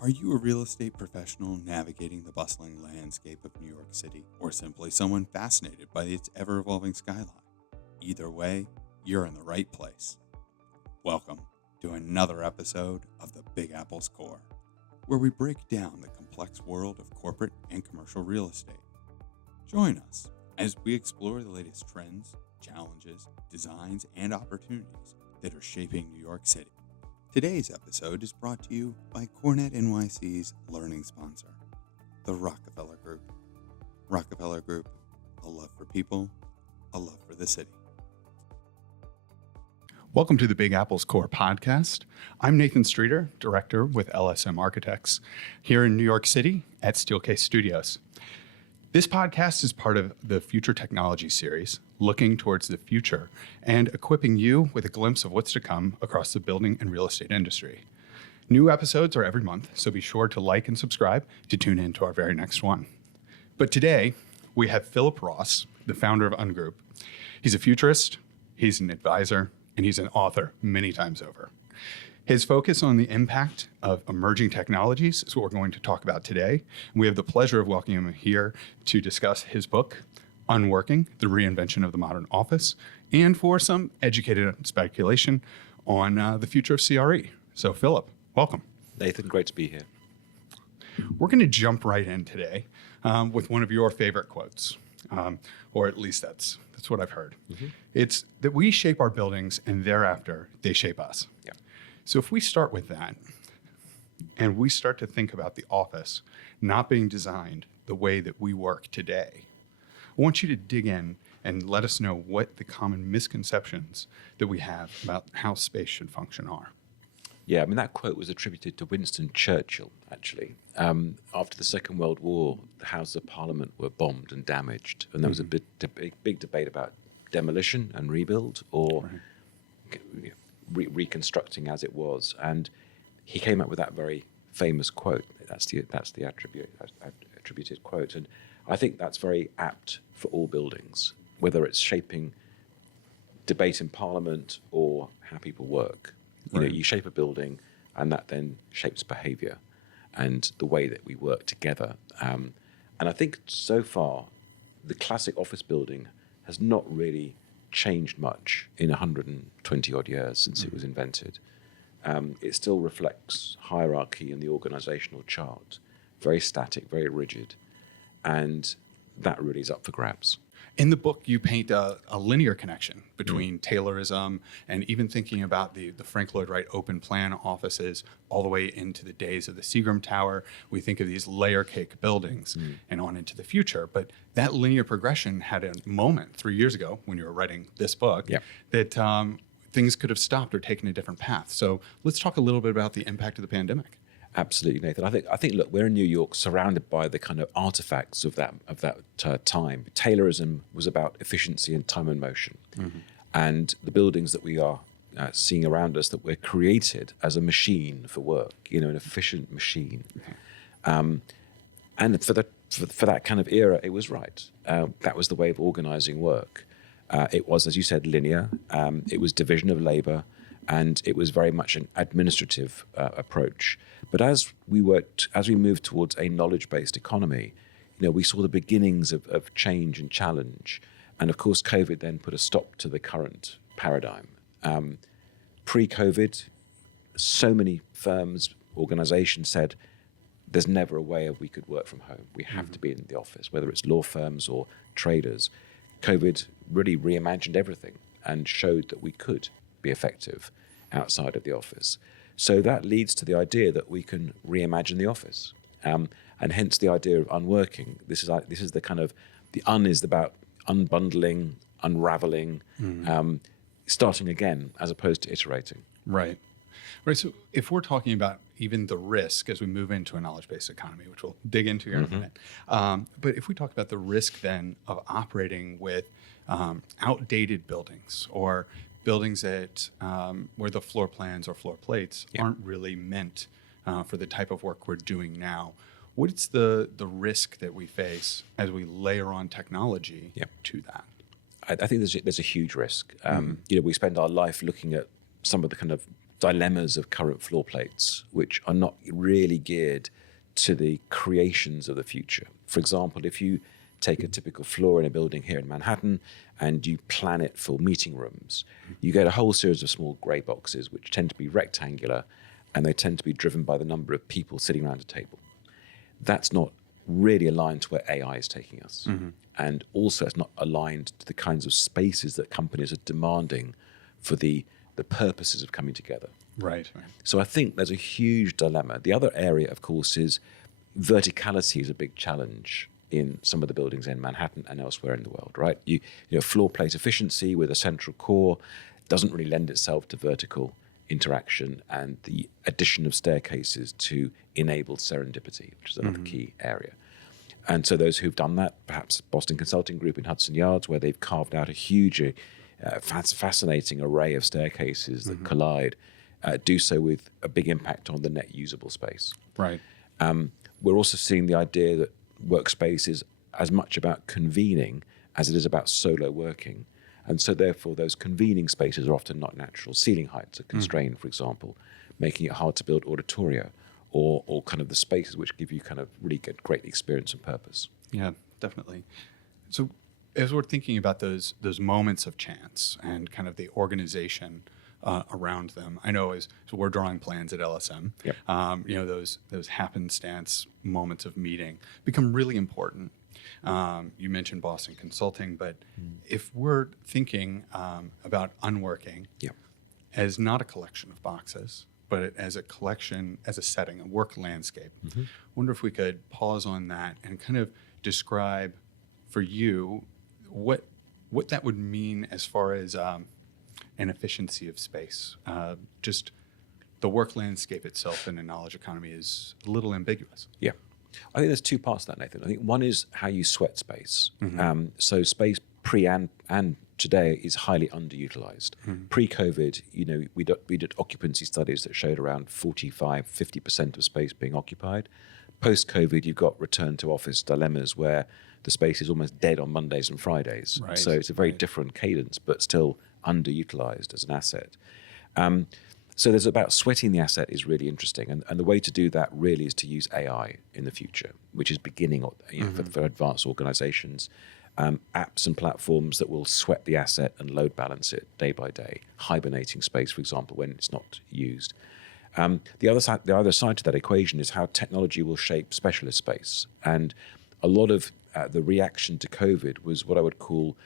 Are you a real estate professional navigating the bustling landscape of New York City, or simply someone fascinated by its ever evolving skyline? Either way, you're in the right place. Welcome to another episode of the Big Apple's Core, where we break down the complex world of corporate and commercial real estate. Join us as we explore the latest trends, challenges, designs, and opportunities that are shaping New York City. Today's episode is brought to you by Cornet NYC's learning sponsor, the Rockefeller Group. Rockefeller Group, a love for people, a love for the city. Welcome to the Big Apple's Core podcast. I'm Nathan Streeter, director with LSM Architects here in New York City at Steelcase Studios. This podcast is part of the Future Technology series, looking towards the future and equipping you with a glimpse of what's to come across the building and real estate industry. New episodes are every month, so be sure to like and subscribe to tune in to our very next one. But today, we have Philip Ross, the founder of Ungroup. He's a futurist, he's an advisor, and he's an author many times over. His focus on the impact of emerging technologies is what we're going to talk about today. And we have the pleasure of welcoming him here to discuss his book, Unworking, the Reinvention of the Modern Office, and for some educated speculation on the future of CRE. So Philip, welcome. Nathan, great to be here. We're going to jump right in today with one of your favorite quotes, or at least that's what I've heard. Mm-hmm. It's that we shape our buildings and thereafter they shape us. Yeah. So if we start with that and we start to think about the office not being designed the way that we work today, I want you to dig in and let us know what the common misconceptions that we have about how space should function are. Yeah, I mean, that quote was attributed to Winston Churchill, actually. After the Second World War, the Houses of Parliament were bombed and damaged, and there was a big debate about demolition and rebuild or reconstructing as it was. And he came up with that very famous quote. That's the attributed quote. And I think that's very apt for all buildings, whether it's shaping debate in Parliament or how people work. You know, you shape a building, and that then shapes behaviour and the way that we work together. And I think so far, the classic office building has not really changed much in 120 odd years since it was invented. It still reflects hierarchy in the organisational chart, very static, very rigid, and that really is up for grabs. In the book, you paint a linear connection between Taylorism and even thinking about the Frank Lloyd Wright open plan offices all the way into the days of the Seagram Tower. We think of these layer cake buildings and on into the future. But that linear progression had a moment 3 years ago when you were writing this book that things could have stopped or taken a different path. So let's talk a little bit about the impact of the pandemic. Absolutely, Nathan. I think. Look, we're in New York, surrounded by the kind of artifacts of that time. Taylorism was about efficiency and time and motion, and the buildings that we are seeing around us that were created as a machine for work. You know, an efficient machine, and for that kind of era, it was right. That was the way of organising work. It was, as you said, linear. It was division of labour. And it was very much an administrative approach. But as we moved towards a knowledge-based economy, you know, we saw the beginnings of change and challenge. And of course, COVID then put a stop to the current paradigm. Pre-COVID, so many firms, organizations said, there's never a way we could work from home. We have to be in the office, whether it's law firms or traders. COVID really reimagined everything and showed that we could be effective outside of the office. So that leads to the idea that we can reimagine the office, and hence the idea of unworking. This is the kind of, the is about unbundling, unraveling, starting again as opposed to iterating. Right. So if we're talking about even the risk as we move into a knowledge-based economy, which we'll dig into here in a minute, but if we talk about the risk then of operating with outdated buildings or buildings that where the floor plans or floor plates aren't really meant for the type of work we're doing now. What's the risk that we face as we layer on technology to that? I think there's a huge risk. You know, we spend our life looking at some of the kind of dilemmas of current floor plates, which are not really geared to the creations of the future. For example, if you take a typical floor in a building here in Manhattan and you plan it for meeting rooms, you get a whole series of small grey boxes which tend to be rectangular, and they tend to be driven by the number of people sitting around a table. That's not really aligned to where AI is taking us. And also it's not aligned to the kinds of spaces that companies are demanding for the purposes of coming together. Right. So I think there's a huge dilemma. The other area, of course, is verticality is a big challenge in some of the buildings in Manhattan and elsewhere in the world, right? You know, floor plate efficiency with a central core doesn't really lend itself to vertical interaction, and the addition of staircases to enable serendipity, which is another key area. And so those who've done that, perhaps Boston Consulting Group in Hudson Yards, where they've carved out a huge, fascinating array of staircases that collide, do so with a big impact on the net usable space. Right. We're also seeing the idea that workspace is as much about convening as it is about solo working. And so therefore those convening spaces are often not natural. Ceiling heights are constrained, for example, making it hard to build auditoria or kind of the spaces which give you kind of really great experience and purpose. Yeah, definitely. So as we're thinking about those moments of chance and kind of the organization around them, I know so we're drawing plans at LSM. Yep. You know, those happenstance moments of meeting become really important. You mentioned Boston Consulting, but if we're thinking about Unworking Yep. as not a collection of boxes, but as a collection, as a setting, a work landscape, I wonder if we could pause on that and kind of describe for you what that would mean as far as an efficiency of space. Just the work landscape itself in a knowledge economy is a little ambiguous. Yeah. I think there's two parts to that, Nathan. I think one is how you sweat space. So space pre and today is highly underutilized. Pre-COVID, you know, we did occupancy studies that showed around 45-50% of space being occupied. Post-COVID, you've got return to office dilemmas where the space is almost dead on Mondays and Fridays. Right. So it's a very different cadence, but still underutilized as an asset. So there's about sweating the asset is really interesting. And the way to do that really is to use AI in the future, which is beginning for advanced organizations. Apps and platforms that will sweat the asset and load balance it day by day, hibernating space, for example, when it's not used. The other side to that equation is how technology will shape specialist space. And a lot of the reaction to COVID was what I would call,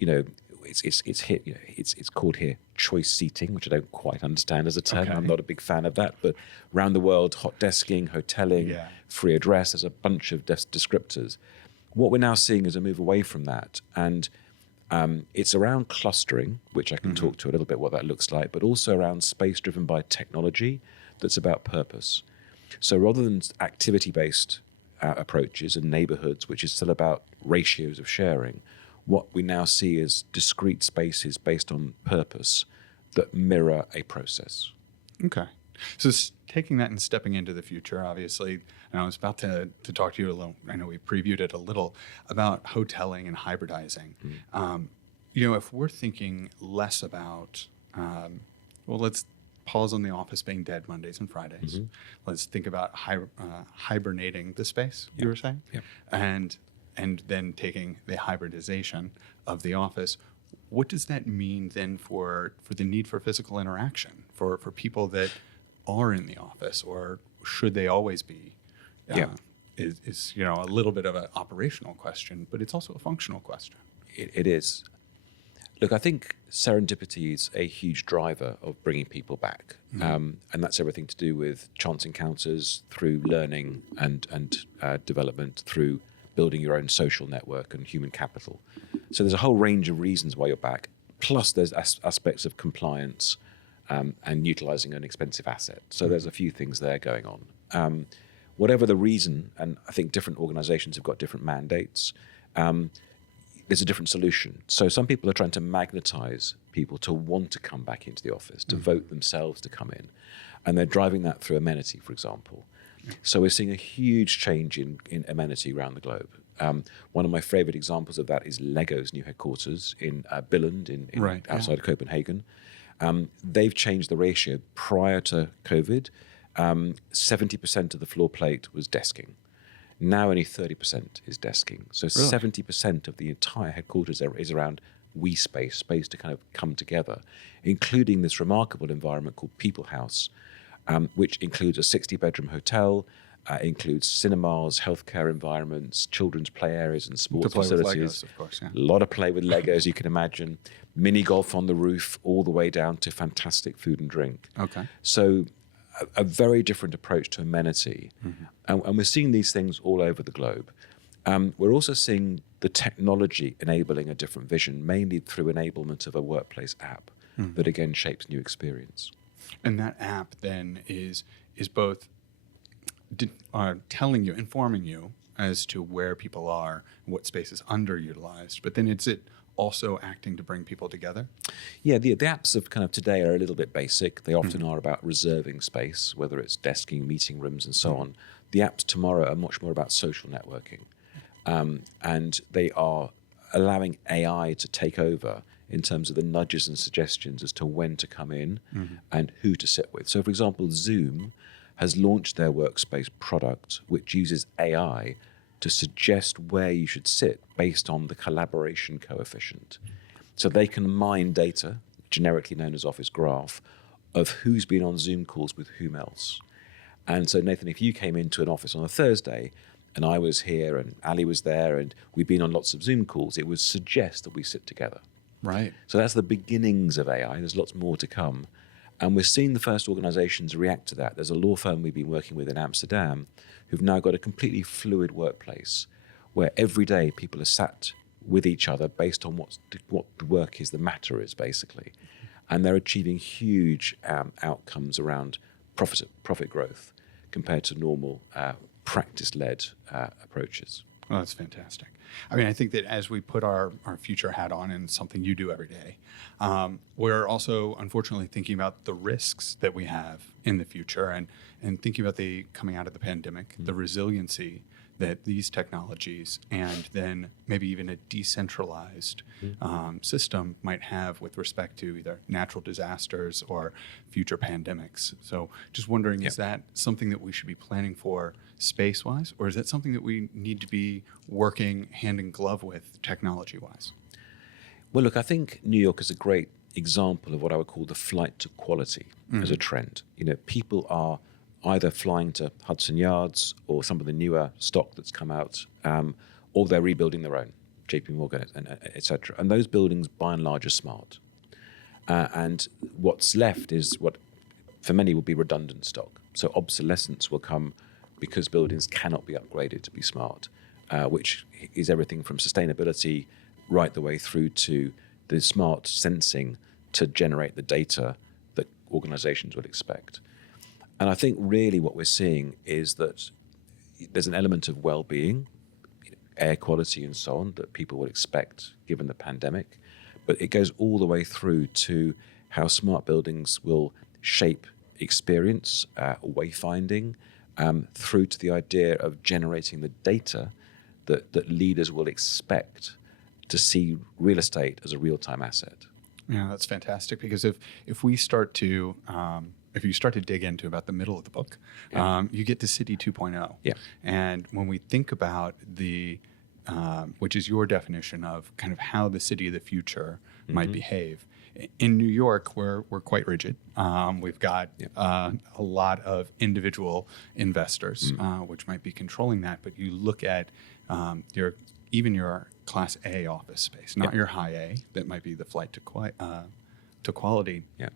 you know, it's called here choice seating, which I don't quite understand as a term. Okay. I'm not a big fan of that, but around the world, hot desking, hoteling, free address, there's a bunch of descriptors. What we're now seeing is a move away from that, and it's around clustering, which I can talk to a little bit what that looks like, but also around space driven by technology that's about purpose. So rather than activity-based approaches and neighborhoods, which is still about ratios of sharing, what we now see is discrete spaces based on purpose that mirror a process. Okay. So taking that and stepping into the future, obviously, and I was about to talk to you a little, I know we previewed it a little, about hoteling and hybridizing. You know, if we're thinking less about, let's pause on the office being dead Mondays and Fridays. Let's think about hibernating the space, you were saying, and then taking the hybridization of the office. What does that mean then for the need for physical interaction for people that are in the office, or should they always be? Is you know, a little bit of an operational question, but it's also a functional question. It is. Look, I think serendipity is a huge driver of bringing people back, and that's everything to do with chance encounters through learning and development through building your own social network and human capital. So there's a whole range of reasons why you're back. Plus, there's aspects of compliance and utilizing an expensive asset. So there's a few things there going on. Whatever the reason, and I think different organizations have got different mandates, there's a different solution. So some people are trying to magnetize people to want to come back into the office, to vote themselves to come in. And they're driving that through amenity, for example. So we're seeing a huge change in amenity around the globe. One of my favorite examples of that is Lego's new headquarters in Billund outside of Copenhagen. They've changed the ratio. Prior to COVID, 70% of the floor plate was desking. Now only 30% is desking. So Really? 70% of the entire headquarters is around space to kind of come together, including this remarkable environment called People House, which includes a 60-bedroom hotel, includes cinemas, healthcare environments, children's play areas and sports play with facilities. Legos, of course, yeah. A lot of play with Legos, you can imagine. Mini golf on the roof, all the way down to fantastic food and drink. Okay. So a very different approach to amenity. And we're seeing these things all over the globe. We're also seeing the technology enabling a different vision, mainly through enablement of a workplace app that, again, shapes new experience. And that app then is both telling you, informing you as to where people are, what space is underutilized, but then is it also acting to bring people together? Yeah, the apps of kind of today are a little bit basic. They often are about reserving space, whether it's desking, meeting rooms, and so on. The apps tomorrow are much more about social networking. And they are allowing AI to take over in terms of the nudges and suggestions as to when to come in and who to sit with. So, for example, Zoom has launched their workspace product, which uses AI to suggest where you should sit based on the collaboration coefficient. So they can mine data, generically known as Office Graph, of who's been on Zoom calls with whom else. And so, Nathan, if you came into an office on a Thursday and I was here and Ali was there and we've been on lots of Zoom calls, it would suggest that we sit together. Right. So that's the beginnings of AI. There's lots more to come. And we're seeing the first organizations react to that. There's a law firm we've been working with in Amsterdam who've now got a completely fluid workplace where every day people are sat with each other based on what the work is, the matter is, basically. And they're achieving huge outcomes around profit growth compared to normal practice-led approaches. Well, that's fantastic. I mean, I think that as we put our future hat on, and something you do every day, we're also unfortunately thinking about the risks that we have in the future and thinking about the coming out of the pandemic, the resiliency that these technologies and then maybe even a decentralized system might have with respect to either natural disasters or future pandemics. So just wondering, is that something that we should be planning for space-wise, or is that something that we need to be working hand in glove with technology-wise? Well, look, I think New York is a great example of what I would call the flight to quality as a trend. You know, people are either flying to Hudson Yards or some of the newer stock that's come out, or they're rebuilding their own, JP Morgan, et cetera. And those buildings, by and large, are smart. And what's left is what, for many, will be redundant stock. So obsolescence will come because buildings cannot be upgraded to be smart, which is everything from sustainability right the way through to the smart sensing to generate the data that organizations would expect. And I think really what we're seeing is that there's an element of well-being, air quality and so on, that people would expect given the pandemic. But it goes all the way through to how smart buildings will shape experience, wayfinding, through to the idea of generating the data that leaders will expect to see real estate as a real-time asset. Yeah, that's fantastic, because if we start to if you start to dig into about the middle of the book, you get to City 2.0. Yeah. And when we think about which is your definition of kind of how the city of the future might behave, in New York, we're quite rigid. We've got a lot of individual investors, which might be controlling that. But you look at your Class A office space, not your high A, that might be the flight to quality. Yeah.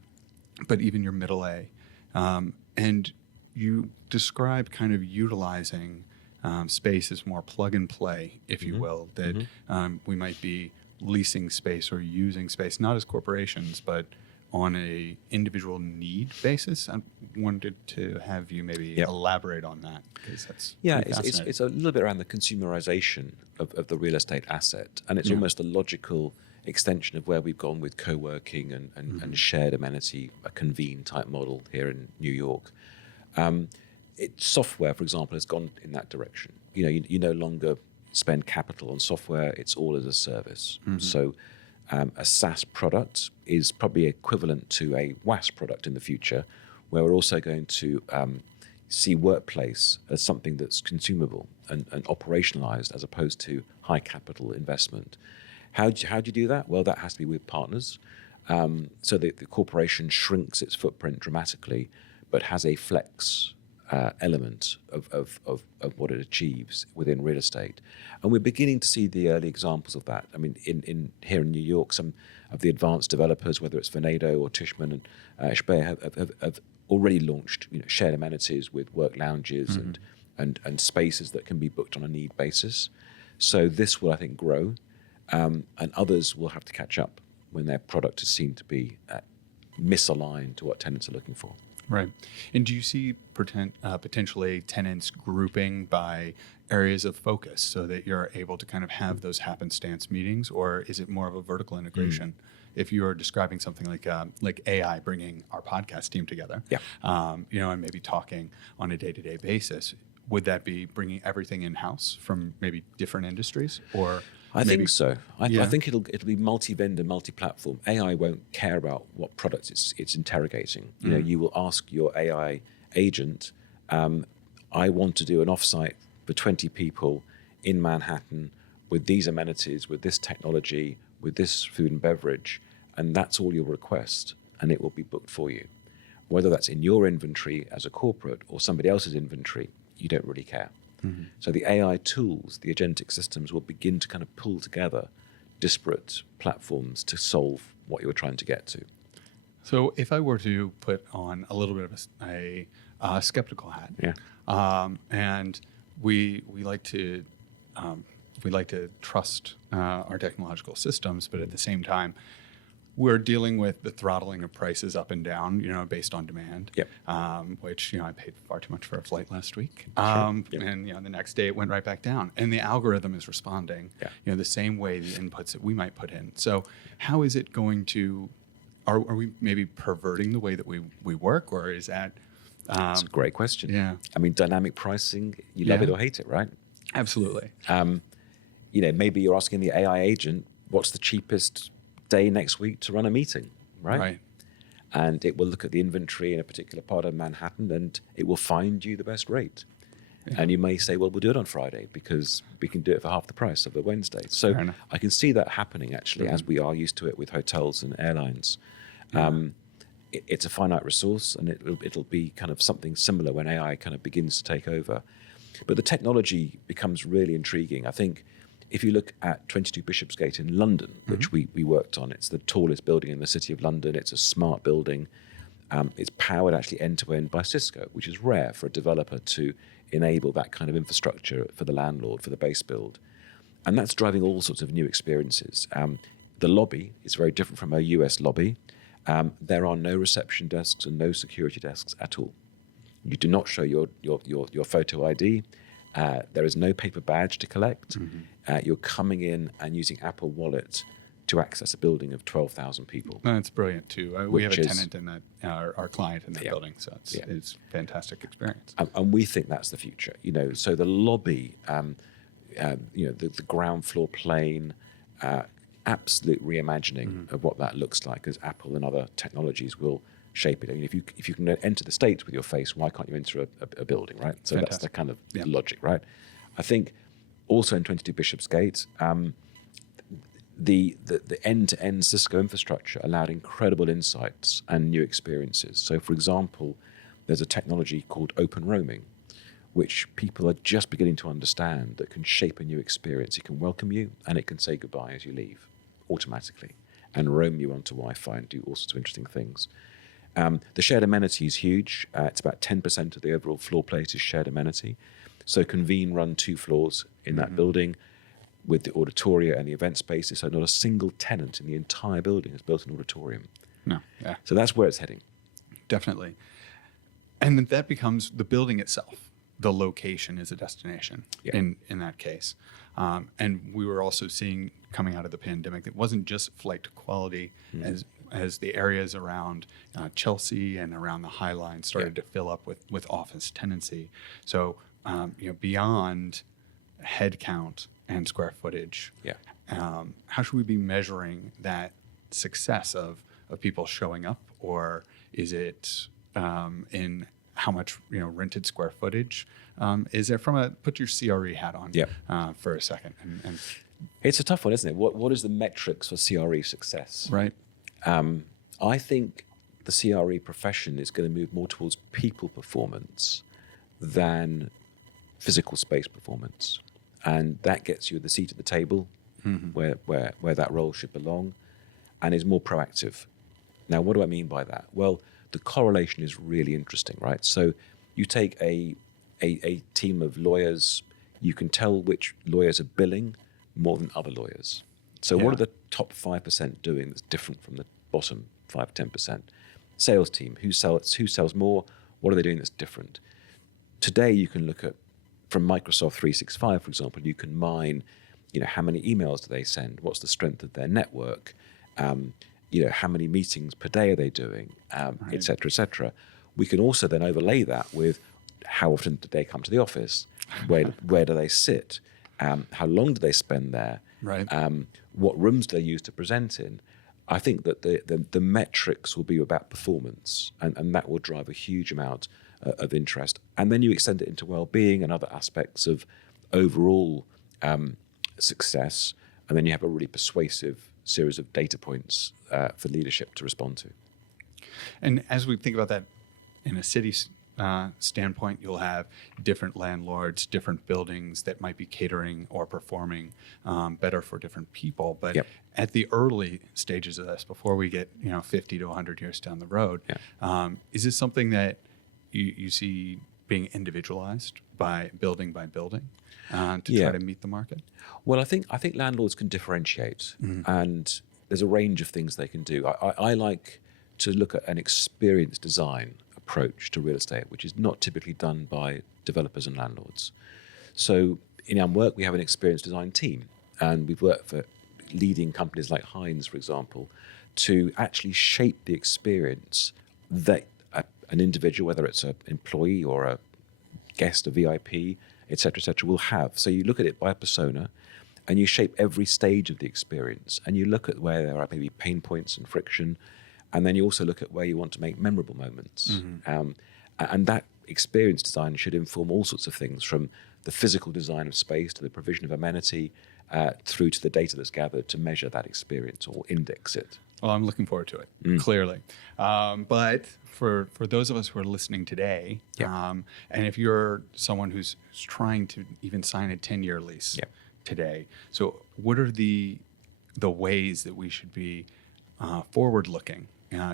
But even your middle A. And you describe kind of utilizing space as more plug and play, if you will, that we might be leasing space or using space, not as corporations, but on a individual need basis. I wanted to have you maybe elaborate on that, because that's it's a little bit around the consumerization of the real estate asset, and it's almost a logical extension of where we've gone with co-working and shared amenity, a convene type model here in New York. Software, for example, has gone in that direction. You no longer spend capital on software; it's all as a service. So A SaaS product is probably equivalent to a WaaS product in the future, where we're also going to see workplace as something that's consumable and operationalized as opposed to high capital investment. How do you do that? Well, that has to be with partners. So the corporation shrinks its footprint dramatically, but has a flex element of what it achieves within real estate. And we're beginning to see the early examples of that. I mean, here in New York, some of the advanced developers, whether it's Venado or Tishman and Speyer, have already launched shared amenities with work lounges and spaces that can be booked on a need basis. So this will, I think, grow, and others will have to catch up when their product is seen to be misaligned to what tenants are looking for. Right. And do you see potentially tenants grouping by areas of focus so that you're able to kind of have those happenstance meetings, or is it more of a vertical integration? If you are describing something like AI bringing our podcast team together, and maybe talking on a day-to-day basis, would that be bringing everything in-house from maybe different industries, or? I think so. I think it'll be multi-vendor, multi-platform. AI won't care about what products it's interrogating. You will ask your AI agent, I want to do an offsite for 20 people in Manhattan with these amenities, with this technology, with this food and beverage, and that's all you'll request, and it will be booked for you. Whether that's in your inventory as a corporate or somebody else's inventory, you don't really care. So the AI tools, the agentic systems, will begin to kind of pull together disparate platforms to solve what you were trying to get to. So if I were to put on a little bit of a skeptical hat, and we like to trust our technological systems, but at the same time, we're dealing with the throttling of prices up and down, based on demand. Which I paid far too much for a flight last week, and the next day it went right back down. And the algorithm is responding, the same way the inputs that we might put in. So how is it going to? Are we maybe perverting the way that we work, or is that? That's a great question. Yeah. I mean, dynamic pricing, you love it or hate it, right? Absolutely. Maybe you're asking the AI agent, what's the cheapest day next week to run a meeting, right? And it will look at the inventory in a particular part of Manhattan and it will find you the best rate. And you may say, well, we'll do it on Friday because we can do it for half the price of a Wednesday. So I can see that happening actually, as we are used to it with hotels and airlines. It's a finite resource, and it'll be kind of something similar when AI kind of begins to take over. But the technology becomes really intriguing. I think if you look at 22 Bishopsgate in London, which we worked on, it's the tallest building in the city of London. It's a smart building. It's powered actually end-to-end by Cisco, which is rare for a developer to enable that kind of infrastructure for the landlord, for the base build. And that's driving all sorts of new experiences. The lobby is very different from a US lobby. There are no reception desks and no security desks at all. You do not show your photo ID. There is no paper badge to collect. You're coming in and using Apple Wallet to access a building of 12,000 people. That's brilliant too. We have a tenant in that, our client in that building, so it's a fantastic experience. And we think that's the future. So the lobby, the ground floor plane, absolute reimagining of what that looks like, as Apple and other technologies will shape it. I mean, if you can enter the States with your face, why can't you enter a building, right? So that's the kind of logic, right? I think also in 22 Bishopsgate, the end-to-end Cisco infrastructure allowed incredible insights and new experiences. So, for example, there's a technology called open roaming, which people are just beginning to understand, that can shape a new experience. It can welcome you and it can say goodbye as you leave automatically and roam you onto Wi-Fi and do all sorts of interesting things. The shared amenity is huge. It's about 10% of the overall floor plate is shared amenity. So Convene run 2 floors in that building with the auditoria and the event spaces. So not a single tenant in the entire building has built an auditorium. No, yeah. So that's where it's heading. Definitely. And that becomes the building itself. The location is a destination in that case. And we were also seeing, coming out of the pandemic, it wasn't just flight to quality as the areas around Chelsea and around the High Line started to fill up with office tenancy. So, beyond head count and square footage, how should we be measuring that success of people showing up, or is it in how much rented square footage is there? Put your CRE hat on for a second. And it's a tough one, isn't it? What is the metrics for CRE success? right. I think the CRE profession is going to move more towards people performance than physical space performance, and that gets you the seat at the table, where that role should belong, and is more proactive. Now, what do I mean by that? Well, the correlation is really interesting, right? So you take a team of lawyers, you can tell which lawyers are billing more than other lawyers. So what are the top 5% doing that's different from the bottom 5-10%? Sales team, who sells more? What are they doing that's different? Today, you can look at, from Microsoft 365, for example, you can mine, how many emails do they send? What's the strength of their network? How many meetings per day are they doing? Et cetera, et cetera. We can also then overlay that with how often do they come to the office? Where do they sit? How long do they spend there? Right. What rooms do they use to present in? I think that the metrics will be about performance, and that will drive a huge amount of interest. And then you extend it into well-being and other aspects of overall success, and then you have a really persuasive series of data points for leadership to respond to. And as we think about that in a city standpoint, you'll have different landlords, different buildings that might be catering or performing better for different people. But at the early stages of this, before we get 50 to 100 years down the road, is this something that you see being individualized by building to try to meet the market? Well, I think landlords can differentiate, and there's a range of things they can do. I like to look at an experience design approach to real estate, which is not typically done by developers and landlords. So in our work, we have an experience design team, and we've worked for leading companies like Heinz, for example, to actually shape the experience that an individual, whether it's an employee or a guest, a VIP, et cetera, will have. So you look at it by a persona, and you shape every stage of the experience, and you look at where there are maybe pain points and friction, and then you also look at where you want to make memorable moments. And that experience design should inform all sorts of things, from the physical design of space to the provision of amenity, through to the data that's gathered to measure that experience or index it. Well, I'm looking forward to it, clearly. But for those of us who are listening today, and if you're someone who's trying to even sign a 10-year lease today, so what are the ways that we should be forward-looking,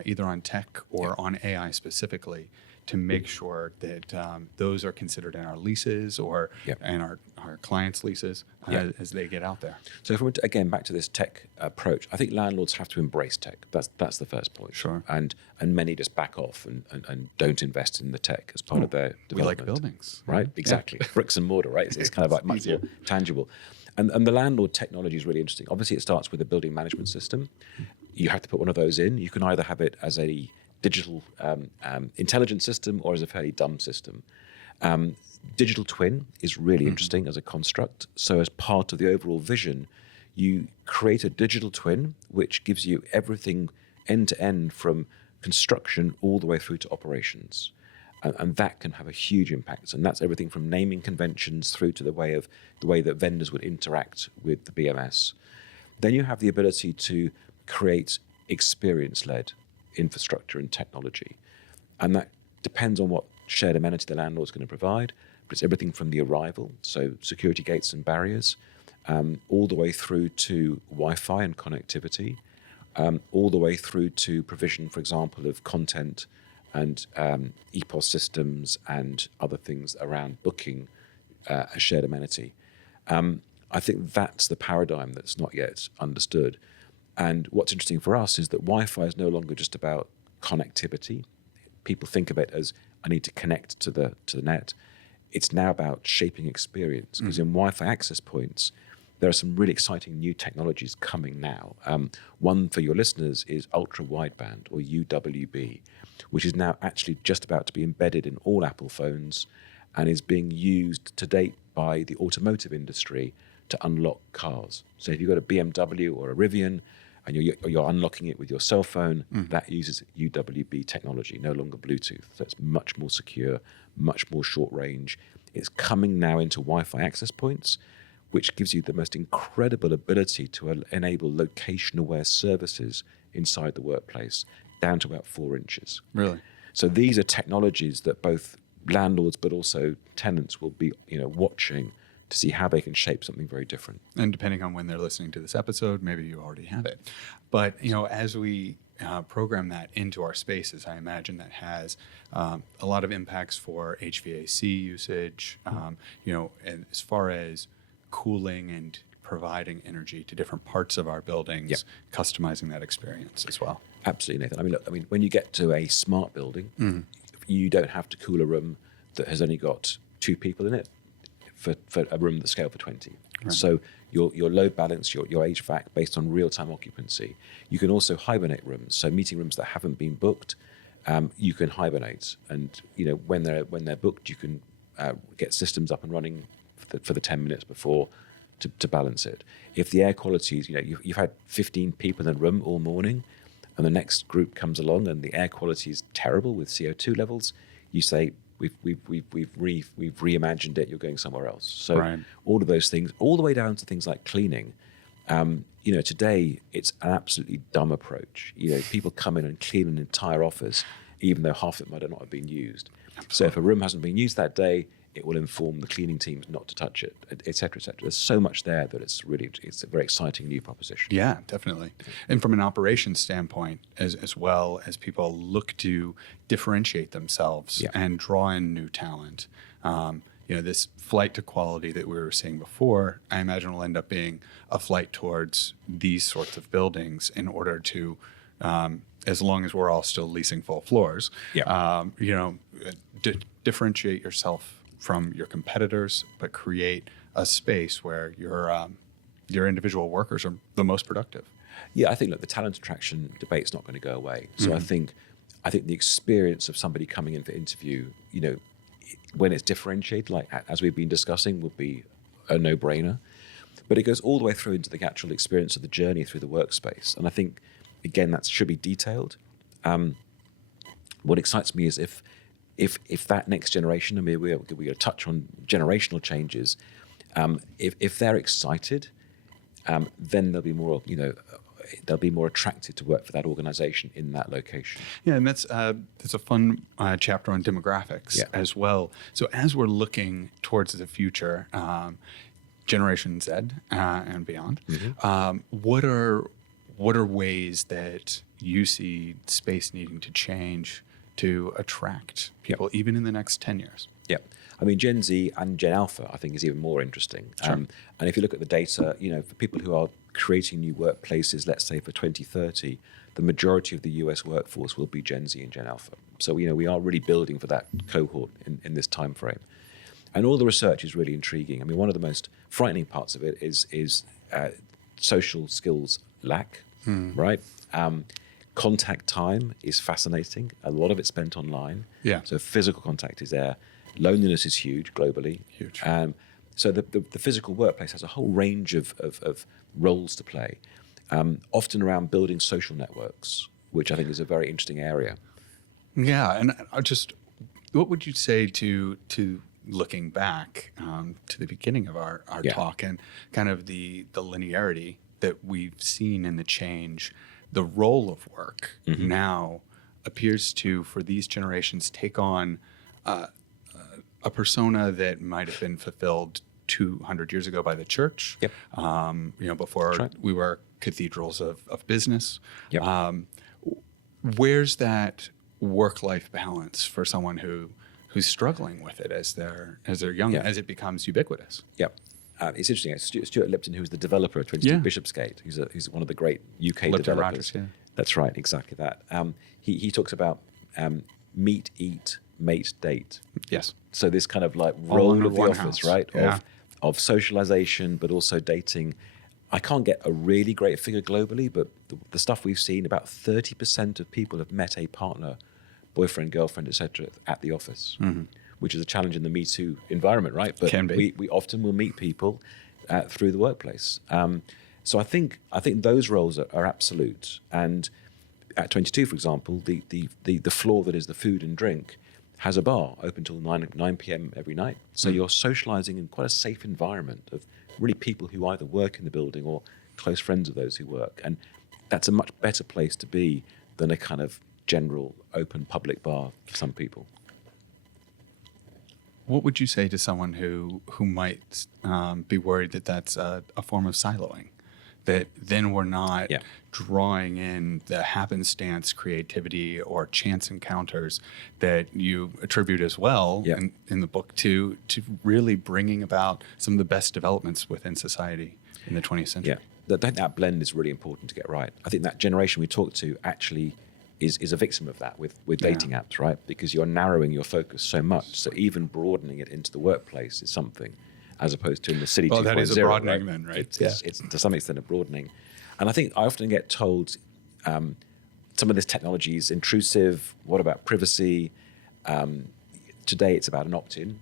either on tech or on AI specifically, to make sure that those are considered in our leases or in our clients' leases as they get out there? So if we're again back to this tech approach, I think landlords have to embrace tech. That's the first point. Sure. And many just back off and don't invest in the tech as part of their development. We like buildings. Right, exactly. Bricks and mortar, right? It's kind of like much more tangible. And the landlord technology is really interesting. Obviously, it starts with a building management system. You have to put one of those in. You can either have it as a digital intelligence system or as a fairly dumb system. Digital twin is really interesting as a construct. So as part of the overall vision, you create a digital twin which gives you everything end to end, from construction all the way through to operations. And that can have a huge impact. And that's everything from naming conventions through to the way that vendors would interact with the BMS. Then you have the ability to create experience-led infrastructure and technology. And that depends on what shared amenity the landlord's going to provide. But it's everything from the arrival, so security gates and barriers, all the way through to Wi-Fi and connectivity, all the way through to provision, for example, of content and EPOS systems and other things around booking a shared amenity. I think that's the paradigm that's not yet understood. And what's interesting for us is that Wi-Fi is no longer just about connectivity. People think of it as, I need to connect to the net. It's now about shaping experience, because in Wi-Fi access points, there are some really exciting new technologies coming now. One for your listeners is ultra wideband, or UWB, which is now actually just about to be embedded in all Apple phones and is being used to date by the automotive industry to unlock cars. So if you've got a BMW or a Rivian and you're unlocking it with your cell phone, that uses UWB technology, no longer Bluetooth. So it's much more secure, much more short range. It's coming now into Wi-Fi access points, which gives you the most incredible ability to enable location-aware services inside the workplace, down to about 4 inches. Really? So these are technologies that both landlords but also tenants will be, watching to see how they can shape something very different. And depending on when they're listening to this episode, maybe you already have it. But, as we program that into our spaces, I imagine that has a lot of impacts for HVAC usage, and as far as cooling and providing energy to different parts of our buildings, customizing that experience as well. Absolutely, Nathan. Look, when you get to a smart building, you don't have to cool a room that has only got 2 people in it for a room that's scaled for 20. Right. So your load balance, your HVAC based on real-time occupancy. You can also hibernate rooms. So meeting rooms that haven't been booked, you can hibernate. And when they're booked, you can get systems up and running for the 10 minutes before to balance it. If the air quality is, you've had 15 people in a room all morning, and the next group comes along and the air quality is terrible with CO2 levels, you say, we've reimagined it, you're going somewhere else. So all of those things, all the way down to things like cleaning. Today it's an absolutely dumb approach. People come in and clean an entire office, even though half of it might not have been used. Absolutely. So if a room hasn't been used that day, it will inform the cleaning teams not to touch it, et cetera, et cetera. There's so much there that it's a very exciting new proposition. Yeah, definitely. And from an operations standpoint, as well as people look to differentiate themselves and draw in new talent, this flight to quality that we were seeing before, I imagine will end up being a flight towards these sorts of buildings in order to, as long as we're all still leasing full floors, differentiate yourself from your competitors, but create a space where your individual workers are the most productive. Yeah, I think the talent attraction debate's not going to go away. So I think the experience of somebody coming in for interview, when it's differentiated, like as we've been discussing, would be a no-brainer. But it goes all the way through into the actual experience of the journey through the workspace. And I think, again, that should be detailed. What excites me is if that next generation, we're going to touch on generational changes, if they're excited, then they'll be more, they'll be more attracted to work for that organization in that location. Yeah, and that's a fun chapter on demographics as well. So as we're looking towards the future, Generation Z and beyond, what are ways that you see space needing to change to attract people, even in the next 10 years? Yeah. Gen Z and Gen Alpha, I think, is even more interesting. Sure. And if you look at the data, for people who are creating new workplaces, let's say for 2030, the majority of the US workforce will be Gen Z and Gen Alpha. So, we are really building for that cohort in this time frame. And all the research is really intriguing. One of the most frightening parts of it is social skills lack, right? Contact time is fascinating. A lot of it's spent online. Yeah. So physical contact is there. Loneliness is huge globally. Huge. So the physical workplace has a whole range of roles to play, often around building social networks, which I think is a very interesting area. Yeah, and what would you say to looking back to the beginning of our talk and kind of the linearity that we've seen in the change? The role of work now appears to, for these generations, take on a persona that might have been fulfilled 200 years ago by the church. Yep. Before we were cathedrals of business. Yep. Where's that work-life balance for someone who's struggling with it as they're young, as it becomes ubiquitous? Yep. It's interesting. Stuart Lipton, who's the developer of 22 Bishopsgate, he's one of the great UK Lipton developers. Rogers, That's right, exactly that. He talks about meet, eat, mate, date. Yes. So this kind of like role of the office, house. right? Yeah. Of socialization, but also dating. I can't get a really great figure globally, but the stuff we've seen, about 30% of people have met a partner, boyfriend, girlfriend, etc., at the office. Which is a challenge in the Me Too environment, right? But Can be. We often will meet people through the workplace. So I think those roles are absolute. And at 22, for example, the floor that is the food and drink has a bar open till 9 p.m. every night. So you're socializing in quite a safe environment of really people who either work in the building or close friends of those who work. And that's a much better place to be than a kind of general open public bar for some people. What would you say to someone who might be worried that that's a form of siloing? That then we're not drawing in the happenstance creativity or chance encounters that you attribute as well in the book to really bringing about some of the best developments within society in the 20th century. I think that blend is really important to get right. I think that generation we talked to actually is a victim of that with dating apps, right? Because you're narrowing your focus so much. So even broadening it into the workplace is something, as opposed to in the city 2.0. Well, that is a broadening, right? then, right? It's to some extent a broadening. And I think I often get told some of this technology is intrusive. What about privacy? Today it's about an opt-in.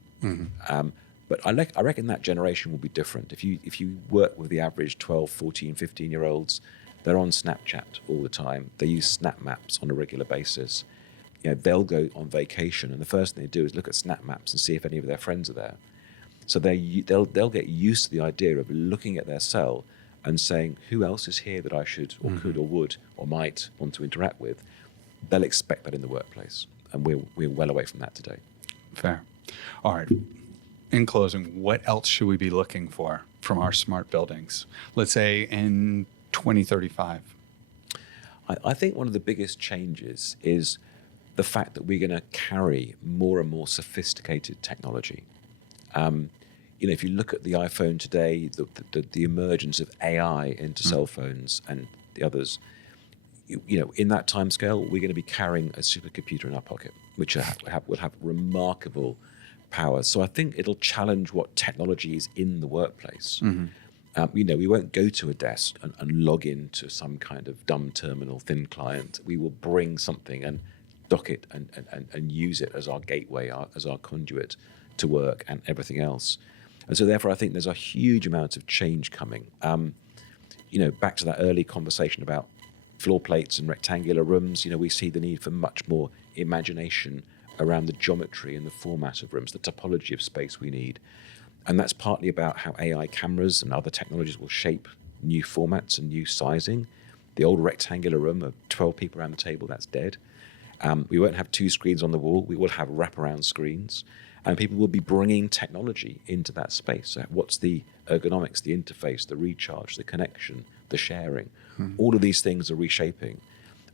But I reckon that generation will be different. If you work with the average 12, 14, 15-year-olds, they're on Snapchat all the time. They use Snap Maps on a regular basis. They'll go on vacation, and the first thing they do is look at Snap Maps and see if any of their friends are there. So they'll get used to the idea of looking at their cell and saying, who else is here that I should or could or would or might want to interact with? They'll expect that in the workplace, and we're well away from that today. Fair. All right. In closing, what else should we be looking for from our smart buildings? Let's say in 2035. I think one of the biggest changes is the fact that we're going to carry more and more sophisticated technology. If you look at the iPhone today, the emergence of AI into cell phones and the others, in that timescale, we're going to be carrying a supercomputer in our pocket, which will have remarkable power. So I think it'll challenge what technology is in the workplace. We won't go to a desk and log into some kind of dumb terminal, thin client. We will bring something and dock it and use it as our gateway, as our conduit to work and everything else. And so therefore, I think there's a huge amount of change coming. Back to that early conversation about floor plates and rectangular rooms, we see the need for much more imagination around the geometry and the format of rooms, the topology of space we need. And that's partly about how AI cameras and other technologies will shape new formats and new sizing. The old rectangular room of 12 people around the table, that's dead. We won't have 2 screens on the wall. We will have wraparound screens. And people will be bringing technology into that space. So what's the ergonomics, the interface, the recharge, the connection, the sharing? All of these things are reshaping.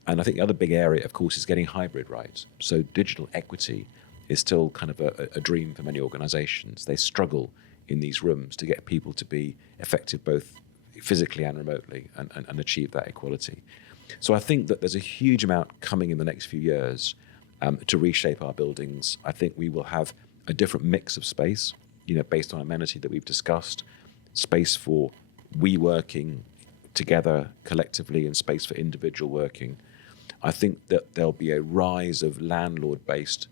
And I think the other big area, of course, is getting hybrid right. So digital equity is still kind of a dream for many organizations. They struggle in these rooms to get people to be effective both physically and remotely and achieve that equality. So I think that there's a huge amount coming in the next few years to reshape our buildings. I think we will have a different mix of space, based on amenity that we've discussed, space for we working together collectively and space for individual working. I think that there'll be a rise of landlord-based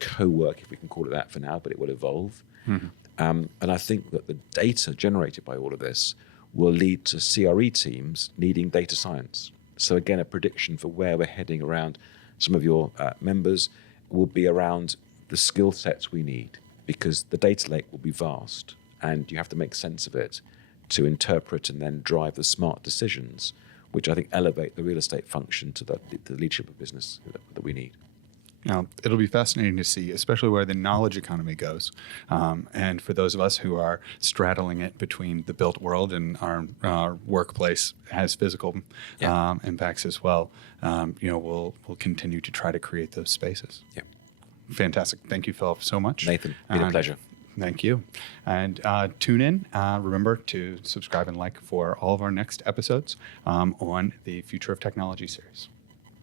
co-work, if we can call it that for now, but it will evolve. And I think that the data generated by all of this will lead to CRE teams needing data science. So again, a prediction for where we're heading around some of your members will be around the skill sets we need, because the data lake will be vast and you have to make sense of it to interpret and then drive the smart decisions, which I think elevate the real estate function to the leadership of business that we need. Now, it'll be fascinating to see, especially where the knowledge economy goes. And for those of us who are straddling it between the built world and our workplace has physical impacts as well, we'll continue to try to create those spaces. Yeah. Fantastic. Thank you, Philip, so much. Nathan, it's been a pleasure. Thank you. And tune in. Remember to subscribe and like for all of our next episodes on the Future of Technology series.